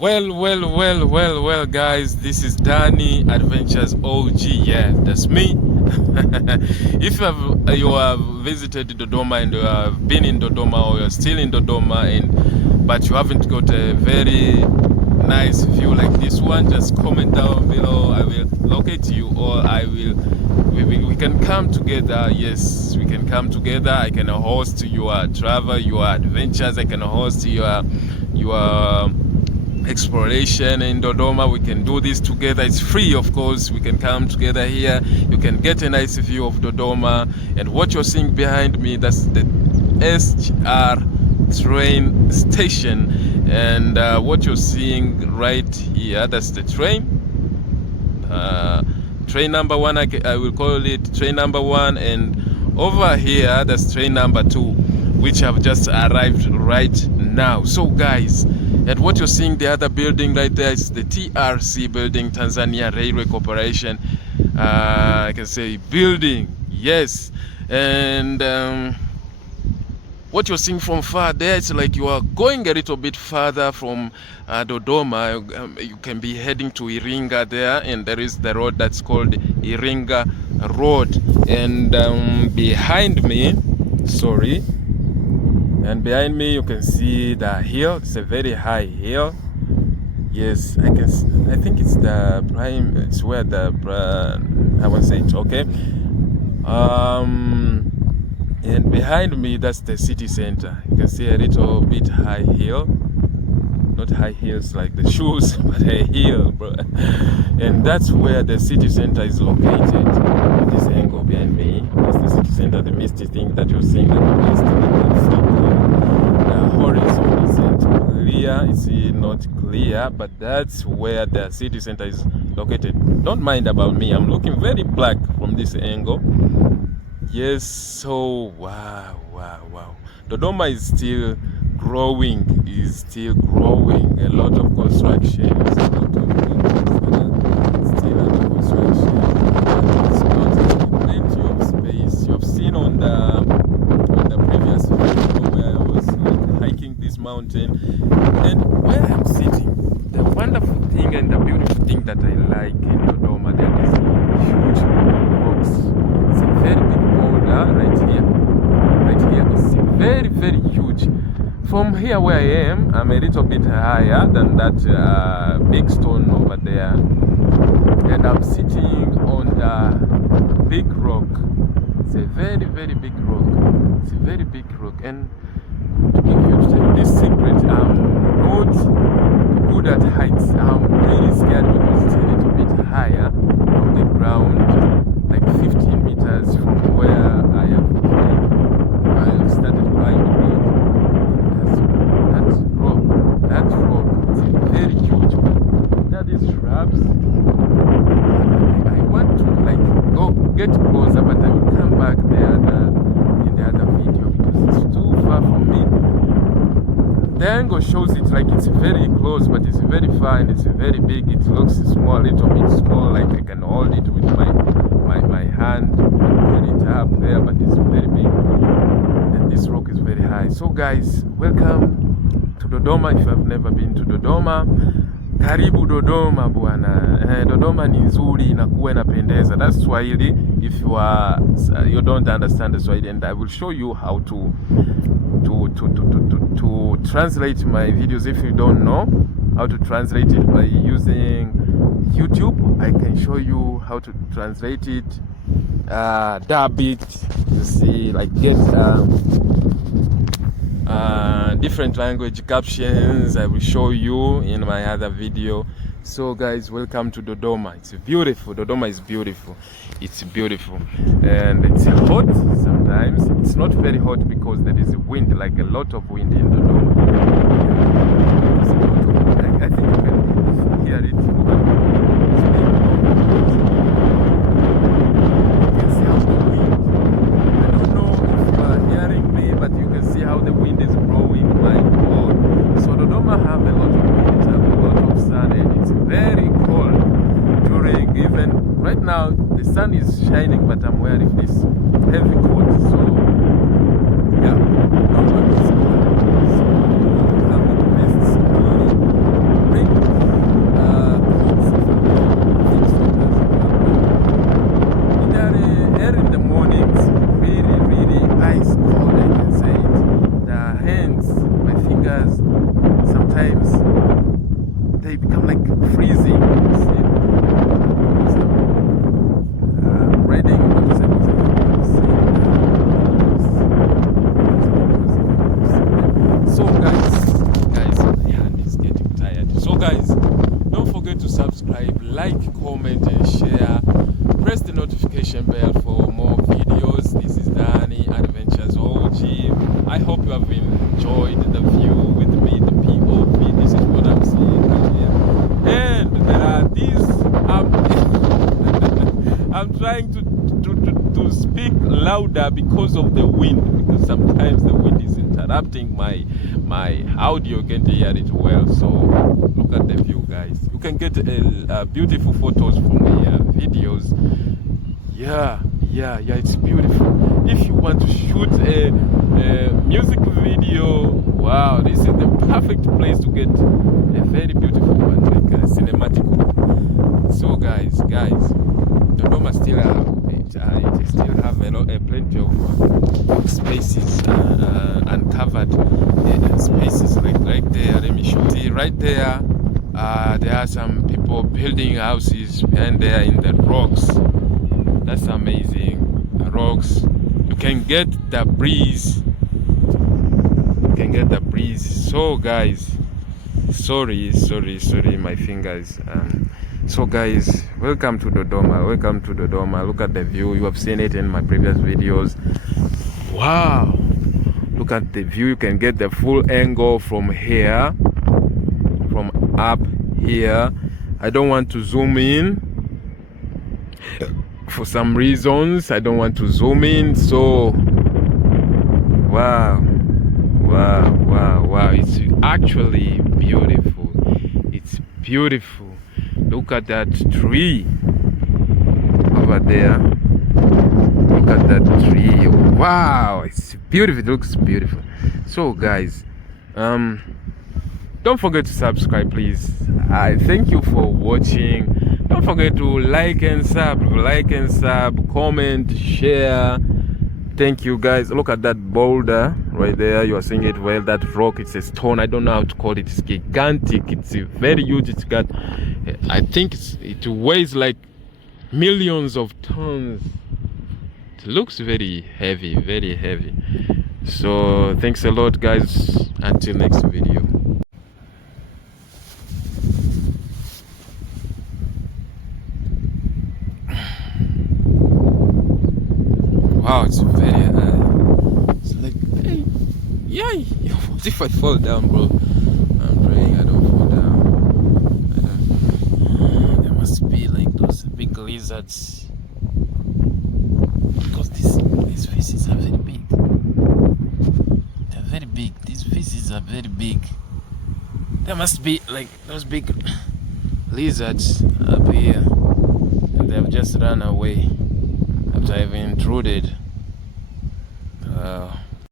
Well, guys, this is Danny Adventures OG. Yeah, that's me. If you have visited Dodoma and you have been in Dodoma, or you're still in Dodoma but you haven't got a very nice view like this one, just comment down below. I will locate you, or we can come together. Yes, we can come together. I can host your travel, your adventures. I can host your exploration in Dodoma. We can do this together. It's free, of course. We can come together here. You can get a nice view of Dodoma. And what you're seeing behind me, that's the SGR train station. And what you're seeing right here, that's the train. Train number one, I will call it train number one. And over here, that's train number two, which have just arrived right now. So guys, and what you're seeing, the other building right there, is the TRC building, Tanzania Railway Corporation. I can say building, yes. And what you're seeing from far there, it's like you are going a little bit further from Dodoma. You can be heading to Iringa there, and there is the road that's called Iringa Road. And behind me, and behind me you can see the hill. It's a very high hill. Yes, I think it's the prime. It's where the I won't say it. Okay. And behind me, that's the city center. You can see a little bit high hill. Not high heels like the shoes, but a hill, bro. And that's where the city center is located. This angle behind me, that's the city center. The misty thing that you're seeing, like the mist, the horizon isn't clear. It's not clear, but that's where the city center is located. Don't mind about me. I'm looking very black from this angle. Yes. So wow. Dodoma is still growing. A lot of construction. Still under construction. It's got plenty of space. You have seen on the previous video where I was hiking this mountain, and where I'm sitting, the wonderful thing and the beautiful thing that I like in Dodoma, there is huge rocks. It's a very big boulder right here. It's very huge. From here where I am, I'm a little bit higher than that big stone over there, and I'm sitting on the big rock. It's a very big rock. And to give you this secret, I'm not good at heights. I'm really scared because it's a little bit higher from the ground, like 15 meters from where I have started climbing it. That rock, it's very huge. That is shrubs. I want to go get closer, but I will come back in the other video because it's too far from me. The angle shows it like it's very close, but it's very far and it's very big. It looks small, a little bit small, like I can hold it with my hand and carry it up there, but it's very big. And this rock is very high. So guys, welcome to Dodoma. If you have never been to Dodoma, karibu Dodoma bwana. Dodoma ni nzuri, inakuwa inapendeza. That's Swahili. If you don't understand the Swahili, and I will show you how to translate my videos. If you don't know how to translate it by using YouTube, I can show you how to translate it, dub it, to see, like get different language captions. I will show you in my other video. So guys, welcome to Dodoma. It's beautiful. Dodoma is beautiful. It's beautiful, and it's hot sometimes. It's not very hot because there is a wind, like a lot of wind in Dodoma. I think you can hear it. You can see how the wind, I don't know if you are hearing me, but you can see how the wind is blowing. My God. So Dodoma have a lot of wind, have a lot of sun, and it's very cold during, even right now the sun is shining, but I'm wearing this heavy coat. So yeah, Dodoma is cold. So come with vests, bring sometimes they become like freezing. See? Riding motorcycles. So guys, my hand is getting tired. So guys, don't forget to subscribe, like, comment, and share. Press the notification bell for more videos. This is Danny Adventures OG. I hope you have enjoyed the view with me, the POV. This is what I'm seeing right here. And there are these. I'm trying to speak louder because of the wind. Because sometimes the wind is interrupting my audio. You can't hear it well. So look at the view, guys. You can get beautiful photos from the videos. Yeah, it's beautiful. If you want to shoot a music video, wow, this is the perfect place to get a very beautiful one, like a cinematic one. So guys, Dodoma still it still have plenty of spaces, uncovered spaces, like right there. Let me show you. See, right there, there are some people building houses behind there in the rocks. That's amazing. The rocks. You can get the breeze. So guys, sorry, my fingers. So guys, welcome to Dodoma. Look at the view. You have seen it in my previous videos. Wow, look at the view. You can get the full angle from here, from up here. I don't want to zoom in for some reasons. I don't want to zoom in. So wow, it's actually beautiful. It's beautiful. Look at that tree over there. Look at that tree. Wow, it's beautiful. It looks beautiful. So guys, don't forget to subscribe, please. I thank you for watching. Don't forget to like and sub, comment, share. Thank you guys. Look at that boulder right there. You are seeing it well. That rock, it's a stone. I don't know how to call it. It's gigantic. It's very huge. It's got, I think it weighs like millions of tons. It looks very heavy. So thanks a lot, guys. Until next video. Wow, it's very it's like, hey, yay! What if I fall down, bro? I'm praying I don't fall down. There must be like those big lizards, because these fishes are very big. They're very big. These fishes are very big. There must be like those big lizards up here, and they have just run away after I've intruded. Wow.